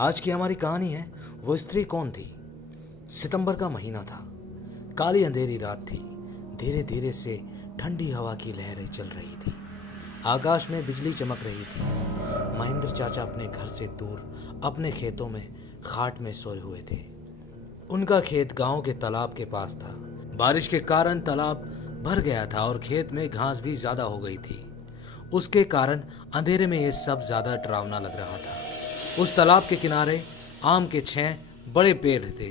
आज की हमारी कहानी है वो स्त्री कौन थी। सितंबर का महीना था। काली अंधेरी रात थी। धीरे धीरे से ठंडी हवा की लहरें चल रही थी। आकाश में बिजली चमक रही थी। महेंद्र चाचा अपने घर से दूर अपने खेतों में खाट में सोए हुए थे। उनका खेत गांव के तालाब के पास था। बारिश के कारण तालाब भर गया था और खेत में घास भी ज्यादा हो गई थी। उसके कारण अंधेरे में ये सब ज्यादा डरावना लग रहा था। उस तालाब के किनारे आम के 6 बड़े पेड़ थे।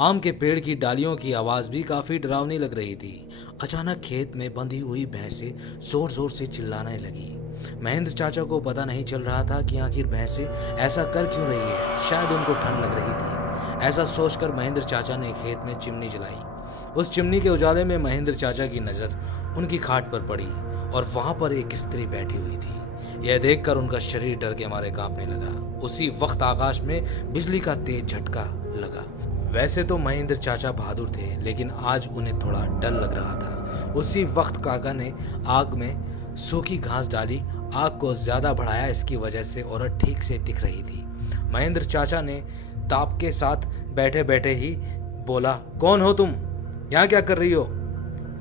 आम के पेड़ की डालियों की आवाज भी काफी डरावनी लग रही थी। अचानक खेत में बंधी हुई भैंसें जोर जोर से चिल्लाने लगी। महेंद्र चाचा को पता नहीं चल रहा था कि आखिर भैंसें ऐसा कर क्यों रही है। शायद उनको ठंड लग रही थी। ऐसा सोचकर महेंद्र चाचा ने खेत में चिमनी जलाई। उस चिमनी के उजाले में महेंद्र चाचा की नजर उनकी खाट पर पड़ी और वहां पर एक स्त्री बैठी हुई थी। यह देखकर उनका शरीर डर के मारे कांपने लगा। उसी वक्त आकाश में बिजली का तेज झटका लगा। वैसे तो महेंद्र चाचा बहादुर थे, लेकिन आज उन्हें थोड़ा डर लग रहा था। उसी वक्त काका ने आग में सूखी घास डाली। आग को ज्यादा बढ़ाया, इसकी वजह से औरत ठीक से दिख रही थी। महेंद्र चाचा ने ताप के साथ बैठे बैठे ही बोला, कौन हो तुम, यहाँ क्या कर रही हो?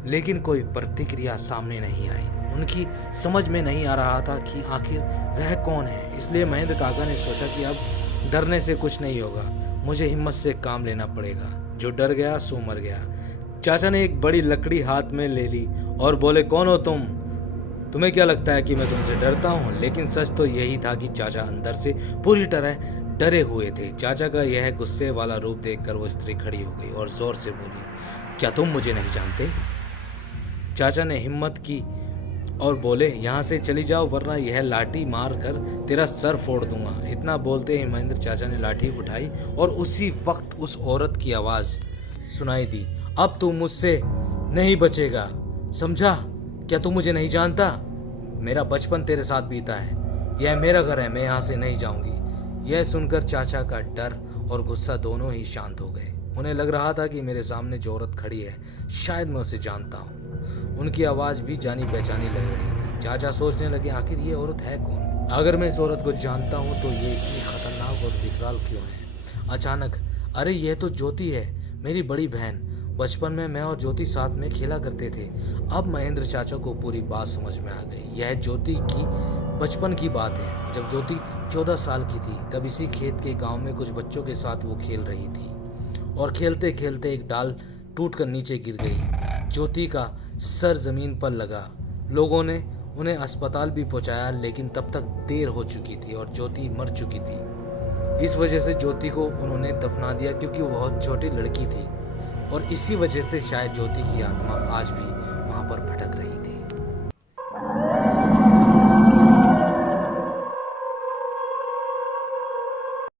लेकिन कोई प्रतिक्रिया सामने नहीं आई। उनकी समझ में नहीं आ रहा था कि आखिर वह कौन है। इसलिए महेंद्र काका ने सोचा कि अब डरने से कुछ नहीं होगा, मुझे हिम्मत से काम लेना पड़ेगा। जो डर गया सो मर गया। चाचा ने एक बड़ी लकड़ी हाथ में ले ली और बोले, कौन हो तुम? तुम्हें क्या लगता है कि मैं तुमसे डरता हूँ? लेकिन सच तो यही था कि चाचा अंदर से पूरी तरह डरे हुए थे। चाचा का यह गुस्से वाला रूप देखकर वो स्त्री खड़ी हो गई और जोर से बोली, क्या तुम मुझे नहीं जानते? चाचा ने हिम्मत की और बोले, यहाँ से चली जाओ वरना यह लाठी मार कर तेरा सर फोड़ दूंगा। इतना बोलते ही महेंद्र चाचा ने लाठी उठाई और उसी वक्त उस औरत की आवाज सुनाई दी, अब तू मुझसे नहीं बचेगा, समझा? क्या तू मुझे नहीं जानता? मेरा बचपन तेरे साथ बीता है। यह मेरा घर है, मैं यहाँ से नहीं जाऊंगी। यह सुनकर चाचा का डर और गुस्सा दोनों ही शांत हो गए। उन्हें लग रहा था कि मेरे सामने जो औरत खड़ी है, शायद मैं उसे जानता हूँ। उनकी आवाज भी जानी पहचानी लग रही थी। चाचा सोचने लगे, आखिर ये औरत है कौन? अगर मैं इस औरत को जानता हूँ तो ये इतनी खतरनाक और विकराल क्यों है? अचानक, अरे यह तो ज्योति है, मेरी बड़ी बहन। बचपन में मैं और ज्योति साथ में खेला करते थे। अब महेंद्र चाचा को पूरी बात समझ में आ गई। यह ज्योति की बचपन की बात है। जब ज्योति 14 साल की थी, तब इसी खेत के गांव में कुछ बच्चों के साथ वो खेल रही थी और खेलते खेलते एक डाल टूटकर नीचे गिर गई। ज्योति का सर जमीन पर लगा। लोगों ने उन्हें अस्पताल भी पहुंचाया, लेकिन तब तक देर हो चुकी थी और ज्योति मर चुकी थी। इस वजह से ज्योति को उन्होंने दफना दिया, क्योंकि वो बहुत छोटी लड़की थी और इसी वजह से शायद ज्योति की आत्मा आज भी